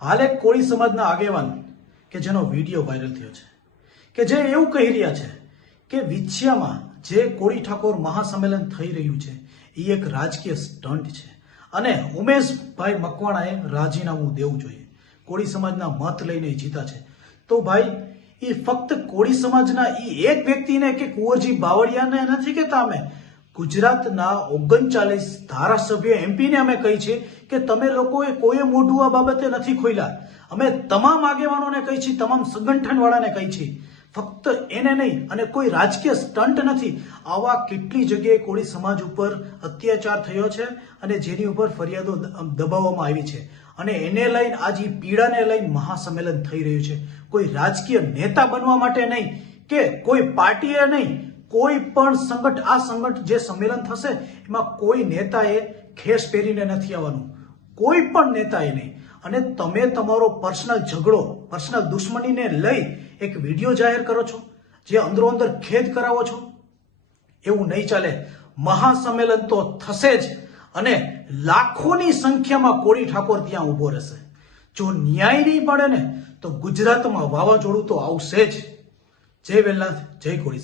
હાલ એક કોળી સમાજના આગેવાન કે જેનો વીડિયો વાયરલ થયો છે? કે જે એવું કહી રહ્યા છે કે વિછિયામાં જે કોળી ઠાકોર મહાસંમેલન થઈ રહ્યું છે એ એક રાજકીય સ્ટન્ટ છે. અને ઉમેશભાઈ મકવાણાએ રાજીનામું દેવું જોઈએ. કોળી સમાજના મત લઈને જીતા છે. તો ભાઈ એ ફક્ત કોળી સમાજના એ એક વ્યક્તિને કે કુંવરજી બાવળિયાને નથી કહેતા અમે? ગુજરાતના ઓગણચાલીસ ધારાસભ્ય એમપીને અમે કહી છે કે તમે લોકોએ કોઈ મોઢું આ બાબતે નથી ખોલ્યા અમે તમામ આગેવાનોને કહી છીએ તમામ સંગઠનવાળાને કહી છીએ ફક્ત એને નહીં, અને કોઈ રાજકીય સ્ટન્ટ નથી. આવા કેટલી જગ્યાએ કોળી સમાજ ઉપર અત્યાચાર થયો છે અને જેની ઉપર ફરિયાદો દબાવવામાં આવી છે. અને એને લઈને આજ એ પીડાને લઈને મહાસંમેલન થઈ રહ્યું છે. કોઈ રાજકીય નેતા બનવા માટે નહીં કે કોઈ પાર્ટીએ નહીં કોઈ પણ સંગઠ, આ સંગઠ જે સંમેલન થશે, એમાં કોઈ નેતાએ ખેસ પહેરીને નથી આવવાનું. કોઈ પણ નેતાએ નહીં. અને તમે તમારો પર્સનલ ઝઘડો, પર્સનલ દુશ્મનીને લઈ એક વીડિયો જાહેર કરો છો, જે અંદરો અંદર ખેદ કરાવો છો. એવું નહીં ચાલે. મહાસંમેલન તો થશે જ અને લાખોની સંખ્યામાં કોળી ઠાકોર ત્યાં ઊભો રહેશે. જો ન્યાય નહીં મળે ને, તો ગુજરાતમાં વાવાઝોડું તો આવશે જ. જય વેલનાથ, જય કોળી.